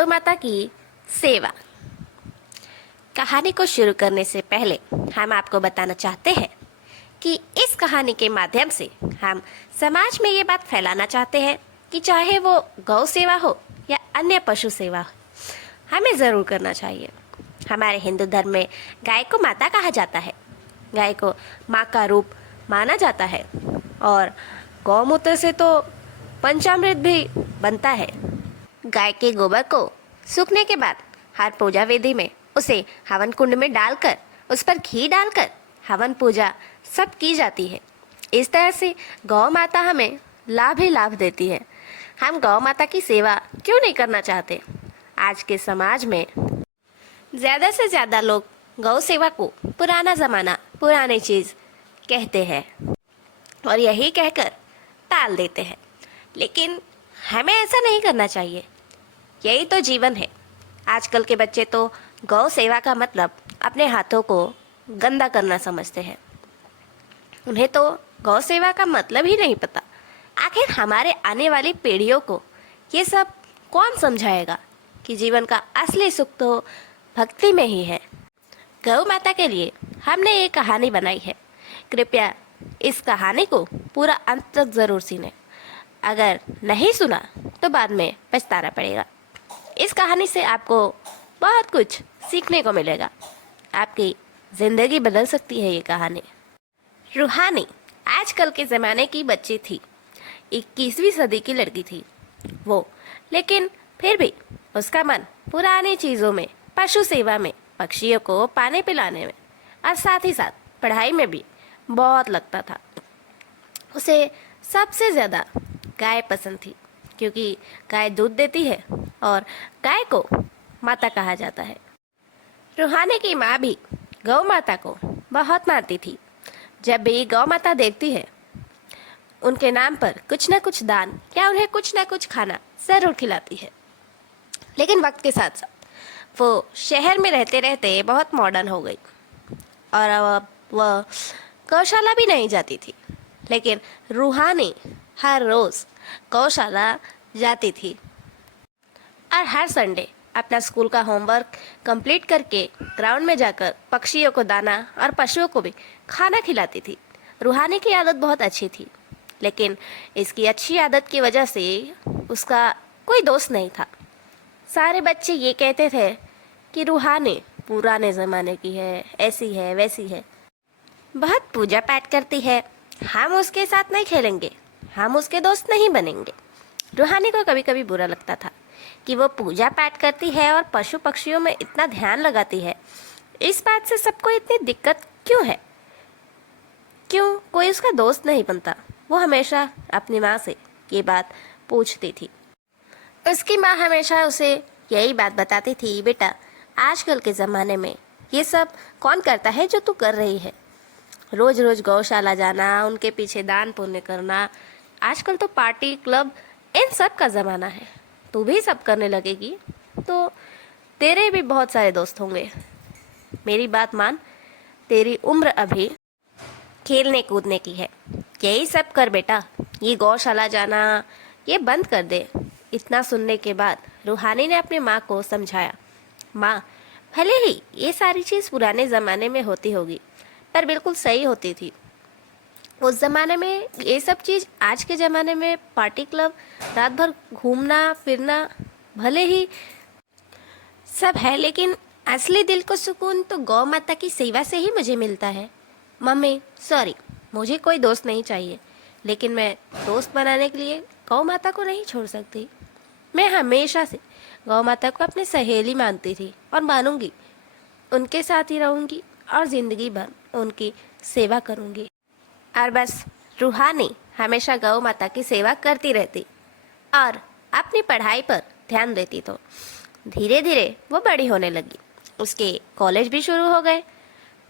गौ माता की सेवा। कहानी को शुरू करने से पहले हम आपको बताना चाहते हैं कि इस कहानी के माध्यम से हम समाज में ये बात फैलाना चाहते हैं कि चाहे वो गौ सेवा हो या अन्य पशु सेवा हो, हमें ज़रूर करना चाहिए। हमारे हिंदू धर्म में गाय को माता कहा जाता है। गाय को माँ का रूप माना जाता है और गौमूत्र से तो पंचामृत भी बनता है। गाय के गोबर को सूखने के बाद हर पूजा विधि में उसे हवन कुंड में डालकर उस पर घी डालकर हवन पूजा सब की जाती है। इस तरह से गौ माता हमें लाभ ही लाभ देती है। हम गौ माता की सेवा क्यों नहीं करना चाहते? आज के समाज में ज़्यादा से ज़्यादा लोग गौ सेवा को पुराना ज़माना, पुरानी चीज़ कहते हैं और यही कहकर टाल देते हैं, लेकिन हमें ऐसा नहीं करना चाहिए। यही तो जीवन है। आजकल के बच्चे तो गौ सेवा का मतलब अपने हाथों को गंदा करना समझते हैं। उन्हें तो गौ सेवा का मतलब ही नहीं पता। आखिर हमारे आने वाली पीढ़ियों को ये सब कौन समझाएगा कि जीवन का असली सुख तो भक्ति में ही है। गौ माता के लिए हमने ये कहानी बनाई है। कृपया इस कहानी को पूरा अंत तक ज़रूर सुनें। अगर नहीं सुना तो बाद में पछताना पड़ेगा। इस कहानी से आपको बहुत कुछ सीखने को मिलेगा। आपकी ज़िंदगी बदल सकती है ये कहानी। रूहानी आजकल के ज़माने की बच्ची थी, 21वीं सदी की लड़की थी वो, लेकिन फिर भी उसका मन पुरानी चीज़ों में, पशु सेवा में, पक्षियों को पानी पिलाने में और साथ ही साथ पढ़ाई में भी बहुत लगता था। उसे सबसे ज़्यादा गाय पसंद थी, क्योंकि गाय दूध देती है और गाय को माता कहा जाता है। रूहानी की माँ भी गौ माता को बहुत मानती थी। जब भी गौ माता देखती है, उनके नाम पर कुछ न कुछ दान या उन्हें कुछ न कुछ खाना ज़रूर खिलाती है। लेकिन वक्त के साथ साथ वो शहर में रहते रहते बहुत मॉडर्न हो गई और अब वह गौशाला भी नहीं जाती थी। लेकिन रूहानी हर रोज़ गौशाला जाती थी और हर संडे अपना स्कूल का होमवर्क कंप्लीट करके ग्राउंड में जाकर पक्षियों को दाना और पशुओं को भी खाना खिलाती थी। रूहानी की आदत बहुत अच्छी थी, लेकिन इसकी अच्छी आदत की वजह से उसका कोई दोस्त नहीं था। सारे बच्चे ये कहते थे कि रूहानी पुराने ज़माने की है, ऐसी है, वैसी है, बहुत पूजा पाठ करती है, हम उसके साथ नहीं खेलेंगे, हम उसके दोस्त नहीं बनेंगे। रूहानी को कभी कभी बुरा लगता था कि वो पूजा पाठ करती है और पशु पक्षियों में इतना ध्यान लगाती है। इस बात से सबको इतनी दिक्कत क्यों है? क्यों कोई उसका दोस्त नहीं बनता? वो हमेशा अपनी माँ से ये बात पूछती थी। उसकी माँ हमेशा उसे यही बात बताती थी, बेटा आजकल के ज़माने में ये सब कौन करता है जो तू कर रही है? रोज़ रोज़ गौशाला जाना, उनके पीछे दान पुण्य करना, आजकल तो पार्टी क्लब इन सब का ज़माना है। तू भी सब करने लगेगी तो तेरे भी बहुत सारे दोस्त होंगे। मेरी बात मान, तेरी उम्र अभी खेलने कूदने की है। यही सब कर बेटा, ये गौशाला जाना ये बंद कर दे। इतना सुनने के बाद रूहानी ने अपनी माँ को समझाया, माँ भले ही ये सारी चीज़ पुराने ज़माने में होती होगी, पर बिल्कुल सही होती थी। उस ज़माने में ये सब चीज़ आज के ज़माने में पार्टी क्लब, रात भर घूमना फिरना भले ही सब है, लेकिन असली दिल को सुकून तो गौ माता की सेवा से ही मुझे मिलता है। मम्मी सॉरी, मुझे कोई दोस्त नहीं चाहिए, लेकिन मैं दोस्त बनाने के लिए गौ माता को नहीं छोड़ सकती। मैं हमेशा से गौ माता को अपनी सहेली मानती थी और मानूंगी। उनके साथ ही रहूंगी और ज़िंदगी भर उनकी सेवा करूंगी। और बस रूहानी हमेशा गौ माता की सेवा करती रहती और अपनी पढ़ाई पर ध्यान देती। तो धीरे धीरे वो बड़ी होने लगी, उसके कॉलेज भी शुरू हो गए।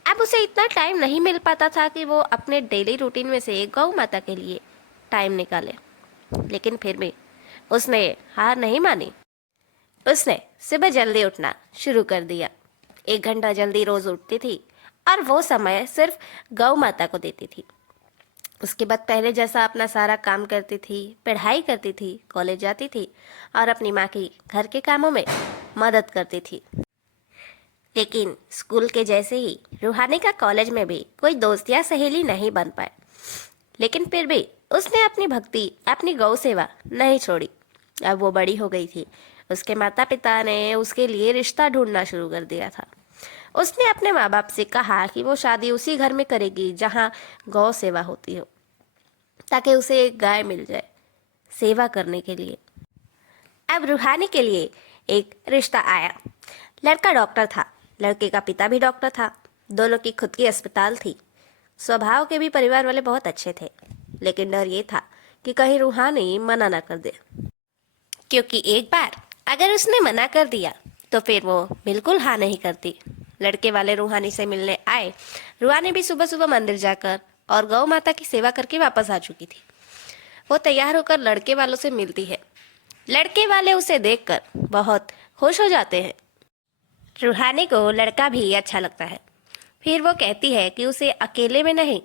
अब उसे इतना टाइम नहीं मिल पाता था कि वो अपने डेली रूटीन में से गौ माता के लिए टाइम निकाले, लेकिन फिर भी उसने हार नहीं मानी। उसने सुबह जल्दी उठना शुरू कर दिया। 1 घंटा जल्दी रोज़ उठती थी और वो समय सिर्फ गौ माता को देती थी। उसके बाद पहले जैसा अपना सारा काम करती थी, पढ़ाई करती थी, कॉलेज जाती थी और अपनी माँ की घर के कामों में मदद करती थी। लेकिन स्कूल के जैसे ही रूहानी का कॉलेज में भी कोई दोस्त या सहेली नहीं बन पाए। लेकिन फिर भी उसने अपनी भक्ति, अपनी गौ सेवा नहीं छोड़ी। अब वो बड़ी हो गई थी। उसके माता पिता ने उसके लिए रिश्ता ढूंढना शुरू कर दिया था। उसने अपने माँ बाप से कहा कि वो शादी उसी घर में करेगी जहाँ गौ सेवा होती हो, ताकि उसे एक गाय मिल जाए सेवा करने के लिए। अब रूहानी के लिए एक रिश्ता आया। लड़का डॉक्टर था, लड़के का पिता भी डॉक्टर था। दोनों की खुद की अस्पताल थी। स्वभाव के भी परिवार वाले बहुत अच्छे थे, लेकिन डर ये था कि कहीं रूहानी मना ना कर दे, क्योंकि एक बार अगर उसने मना कर दिया तो फिर वो बिल्कुल हाँ नहीं करती। लड़के वाले रूहानी से मिलने आए। रूहानी भी सुबह सुबह मंदिर जाकर और गौ माता की सेवा करके वापस आ चुकी थी। वो तैयार होकर लड़के वालों से मिलती है। लड़के वाले उसे देखकर बहुत खुश हो जाते हैं। रूहानी को लड़का भी अच्छा लगता है। फिर वो कहती है कि उसे अकेले में नहीं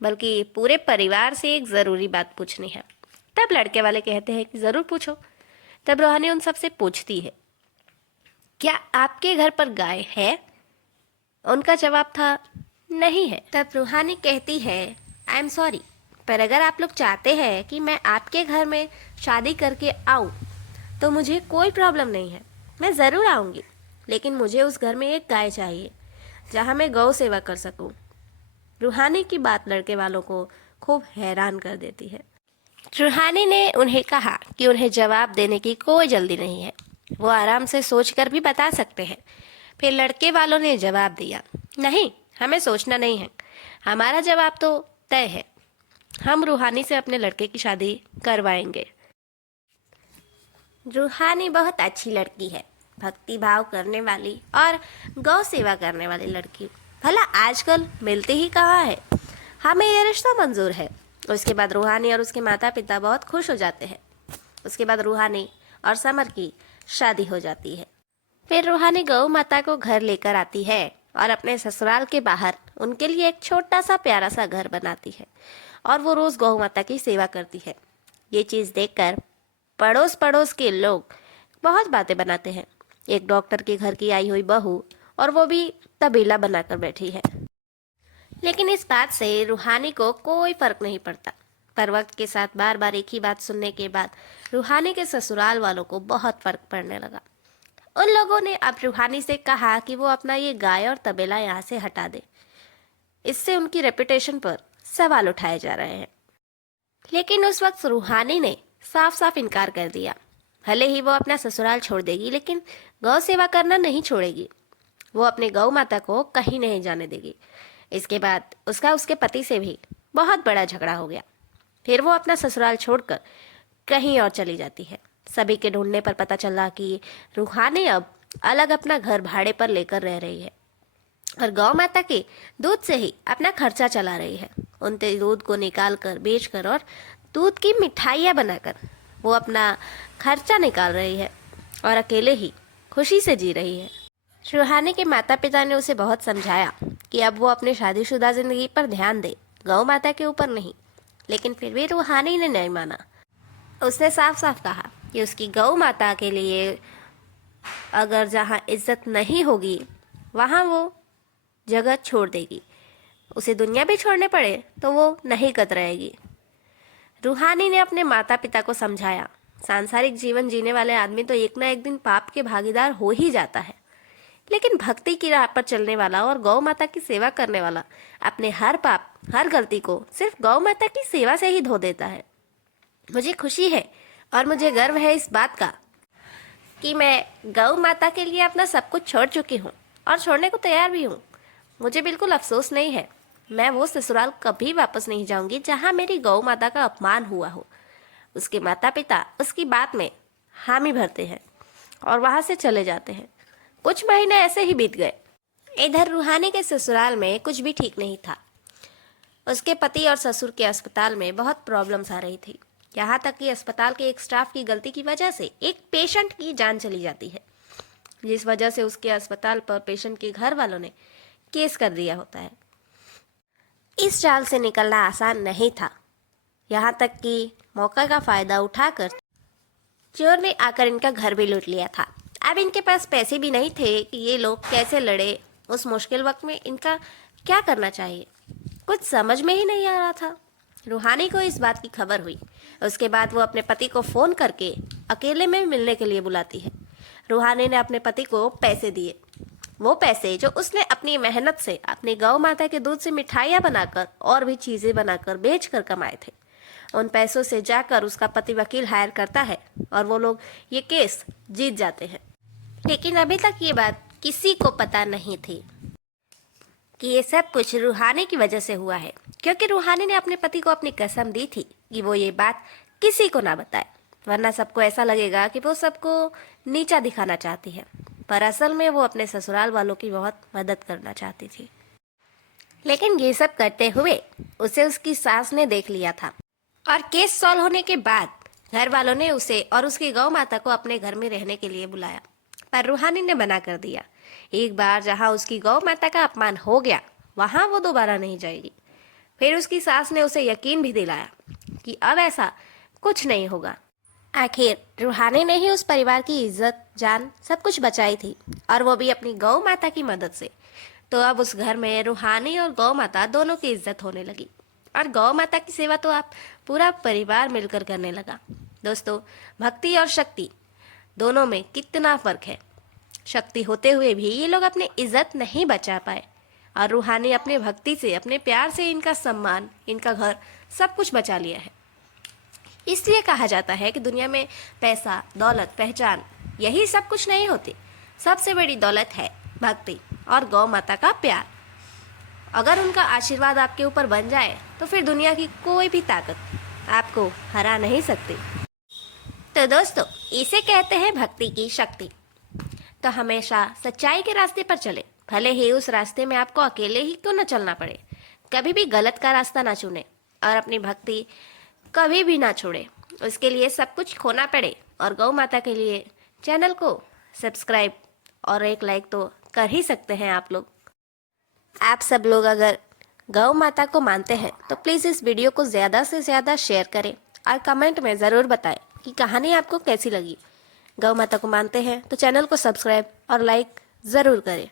बल्कि पूरे परिवार से एक ज़रूरी बात पूछनी है। तब लड़के वाले कहते हैं कि ज़रूर पूछो। तब रूहानी उन सबसे पूछती है, क्या आपके घर पर गाय है? उनका जवाब था, नहीं है। तब रूहानी कहती है, आई एम सॉरी, पर अगर आप लोग चाहते हैं कि मैं आपके घर में शादी करके आऊँ तो मुझे कोई प्रॉब्लम नहीं है, मैं ज़रूर आऊँगी। लेकिन मुझे उस घर में एक गाय चाहिए जहाँ मैं गौ सेवा कर सकूँ। रूहानी की बात लड़के वालों को खूब हैरान कर देती है। रूहानी ने उन्हें कहा कि उन्हें जवाब देने की कोई जल्दी नहीं है, वो आराम से सोच कर भी बता सकते हैं। फिर लड़के वालों ने जवाब दिया, नहीं, हमें सोचना नहीं है, हमारा जवाब तो तय है, हम रूहानी से अपने लड़के की शादी करवाएंगे। रूहानी बहुत अच्छी लड़की है, भक्ति भाव करने वाली और गौ सेवा करने वाली लड़की। भला आजकल मिलती ही कहाँ है। हमें यह रिश्ता मंजूर है। उसके बाद रूहानी और उसके माता पिता बहुत खुश हो जाते हैं। उसके बाद रूहानी और समर की शादी हो जाती है। फिर रूहानी गौ माता को घर लेकर आती है और अपने ससुराल के बाहर उनके लिए एक छोटा सा प्यारा सा घर बनाती है और वो रोज गौ माता की सेवा करती है। ये चीज़ देखकर पड़ोस पड़ोस के लोग बहुत बातें बनाते हैं। एक डॉक्टर के घर की आई हुई बहू, और वो भी तबीला बनाकर बैठी है। लेकिन इस बात से रूहानी को कोई फर्क नहीं पड़ता। पर वक्त के साथ बार बार एक ही बात सुनने के बाद रूहानी के ससुराल वालों को बहुत फर्क पड़ने लगा। उन लोगों ने अब रूहानी से कहा कि वो अपना ये गाय और तबेला यहाँ से हटा दे। इससे उनकी रेपुटेशन पर सवाल उठाए जा रहे हैं। लेकिन उस वक्त रूहानी ने साफ साफ इनकार कर दिया। भले ही वो अपना ससुराल छोड़ देगी, लेकिन गौ सेवा करना नहीं छोड़ेगी। वो अपने गौ माता को कहीं नहीं जाने देगी। इसके बाद उसका उसके पति से भी बहुत बड़ा झगड़ा हो गया। फिर वो अपना ससुराल छोड़कर कहीं और चली जाती है। सभी के ढूंढने पर पता चला कि रूहानी अब अलग अपना घर भाड़े पर लेकर रह रही है और गौ माता के दूध से ही अपना खर्चा चला रही है। उन दूध को निकाल कर बेच कर और दूध की मिठाइयाँ बनाकर वो अपना खर्चा निकाल रही है और अकेले ही खुशी से जी रही है। रूहानी के माता पिता ने उसे बहुत समझाया कि अब वो अपनी शादीशुदा जिंदगी पर ध्यान दे, गौ माता के ऊपर नहीं। लेकिन फिर भी रूहानी ने नहीं माना। उसने साफ साफ कहा कि उसकी गौ माता के लिए अगर जहाँ इज्जत नहीं होगी वहाँ वो जगह छोड़ देगी। उसे दुनिया भी छोड़ने पड़े तो वो नहीं कतराएगी। रूहानी ने अपने माता पिता को समझाया, सांसारिक जीवन जीने वाले आदमी तो एक ना एक दिन पाप के भागीदार हो ही जाता है, लेकिन भक्ति की राह पर चलने वाला और गौ माता की सेवा करने वाला अपने हर पाप, हर गलती को सिर्फ गौ माता की सेवा से ही धो देता है। मुझे खुशी है और मुझे गर्व है इस बात का कि मैं गौ माता के लिए अपना सब कुछ छोड़ चुकी हूँ और छोड़ने को तैयार भी हूँ। मुझे बिल्कुल अफसोस नहीं है। मैं वो ससुराल कभी वापस नहीं जाऊंगी जहाँ मेरी गौ माता का अपमान हुआ हो। उसके माता पिता उसकी बात में हामी भरते हैं और वहाँ से चले जाते हैं। कुछ महीने ऐसे ही बीत गए। इधर रूहानी के ससुराल में कुछ भी ठीक नहीं था। उसके पति और ससुर के अस्पताल में बहुत प्रॉब्लम्स आ रही थी। यहाँ तक कि अस्पताल के एक स्टाफ की गलती की वजह से एक पेशेंट की जान चली जाती है, जिस वजह से उसके अस्पताल पर पेशेंट के घर वालों ने केस कर दिया होता है। इस जाल से निकलना आसान नहीं था। यहाँ तक कि मौका का फायदा उठाकर चोर ने आकर इनका घर भी लूट लिया था। अब इनके पास पैसे भी नहीं थे कि ये लोग कैसे लड़े। उस मुश्किल वक्त में इनका क्या करना चाहिए कुछ समझ में ही नहीं आ रहा था। रूहानी को इस बात की खबर हुई। उसके बाद वो अपने पति को फ़ोन करके अकेले में मिलने के लिए बुलाती है। रूहानी ने अपने पति को पैसे दिए, वो पैसे जो उसने अपनी मेहनत से अपनी गौ माता के दूध से मिठाइयाँ बनाकर और भी चीज़ें बनाकर बेच कर कमाए थे। उन पैसों से जाकर उसका पति वकील हायर करता है और वो लोग ये केस जीत जाते हैं। लेकिन अभी तक ये बात किसी को पता नहीं थी कि ये सब कुछ रूहानी की वजह से हुआ है, क्योंकि रूहानी ने अपने पति को अपनी कसम दी थी कि वो ये बात किसी को ना बताए, वरना सबको ऐसा लगेगा कि वो सबको नीचा दिखाना चाहती है। पर असल में वो अपने ससुराल वालों की बहुत मदद करना चाहती थी। लेकिन ये सब करते हुए उसे उसकी सास ने देख लिया था और केस सॉल्व होने के बाद घर वालों ने उसे और उसकी गौ माता को अपने घर में रहने के लिए बुलाया, पर रूहानी ने मना कर दिया। एक बार जहाँ उसकी गौ माता का अपमान हो गया वहाँ वो दोबारा नहीं जाएगी। फिर उसकी सास ने उसे यकीन भी दिलाया कि अब ऐसा कुछ नहीं होगा। आखिर रूहानी ने ही उस परिवार की इज्जत जान सब कुछ बचाई थी, और वो भी अपनी गौ माता की मदद से। तो अब उस घर में रूहानी और गौ माता दोनों की इज्जत होने लगी, और गौ माता की सेवा तो आप पूरा परिवार मिलकर करने लगा। दोस्तों, भक्ति और शक्ति दोनों में कितना फर्क है। शक्ति होते हुए भी ये लोग अपनी इज्जत नहीं बचा पाए, और रूहानी अपने भक्ति से अपने प्यार से इनका सम्मान, इनका घर सब कुछ बचा लिया है। इसलिए कहा जाता है कि दुनिया में पैसा, दौलत, पहचान यही सब कुछ नहीं होती। सबसे बड़ी दौलत है भक्ति और गौ माता का प्यार। अगर उनका आशीर्वाद आपके ऊपर बन जाए तो फिर दुनिया की कोई भी ताकत आपको हरा नहीं सकती। तो दोस्तों, इसे कहते हैं भक्ति की शक्ति। तो हमेशा सच्चाई के रास्ते पर चले, भले ही उस रास्ते में आपको अकेले ही क्यों न चलना पड़े। कभी भी गलत का रास्ता ना चुने और अपनी भक्ति कभी भी ना छोड़े। उसके लिए सब कुछ खोना पड़े, और गौ माता के लिए चैनल को सब्सक्राइब और एक लाइक तो कर ही सकते हैं आप लोग। आप सब लोग अगर गौ माता को मानते हैं तो प्लीज़ इस वीडियो को ज़्यादा से ज़्यादा शेयर करें और कमेंट में ज़रूर बताएं कि कहानी आपको कैसी लगी। गौ माता को मानते हैं तो चैनल को सब्सक्राइब और लाइक ज़रूर करें।